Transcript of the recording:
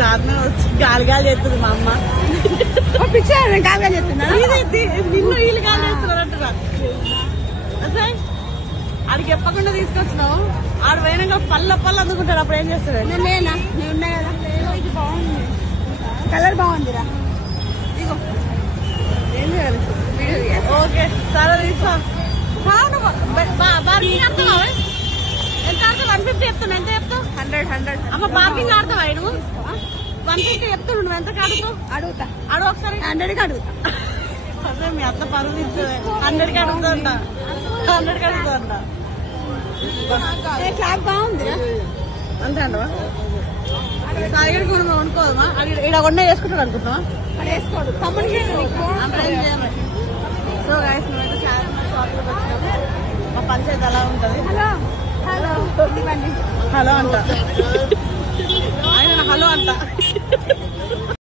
చార్న వచ్చి గాలి గాలి చేస్తుంది మా అమ్మ. పిచ్చా గాలి గాలి చేస్తున్నా నిన్ను వీళ్ళు గాలి చేస్తున్నారంటున్నా. అసలు ఆడికి చెప్పకుండా తీసుకొచ్చినావు. ఆడు పోయినాక పళ్ళ అందుకుంటాడు. అప్పుడు ఏం చేస్తాడు? నేనా నేను ఉన్నా కదా. ఇది బాగుంది, కలర్ బాగుందిరా. ఇగో ఏం చేయాలి? ఓకే సరే తీసుకో. బార్గింగ్ ఆడుతున్నావా? ఎంత ఆడుతావు? 150 చెప్తున్నా. ఎంత చెప్తావు? 100 అమ్మ బార్గింగ్ ఆడతావా? నువ్వు 150 చెప్తున్నావు. నువ్వు ఎంత అడుగుతావు? అడుగుతా. అడుగు ఒకసారి. 100కి అడుగుతా. అదే మీ అత్త పరువు ఇస్తుంది. 100కి అడుగుతుందంట. 100కి అడుగుతుందంట. క్లాత్ బాగుందిరా. అంతే అంటవా? సాయిగడికి మనం అనుకోదమ్మా. ఇక్కడ కొండ వేసుకుంటాడు అనుకుంటున్నావా? అక్కడ వేసుకోడు. తమ్ముడికి సో గైస్ నువ్వైతే చాలా షాప్లోకి వచ్చినాము. మా పంచాయతీ అలా ఉంటుంది. హలో హలో అంట ఆయన హలో అంట.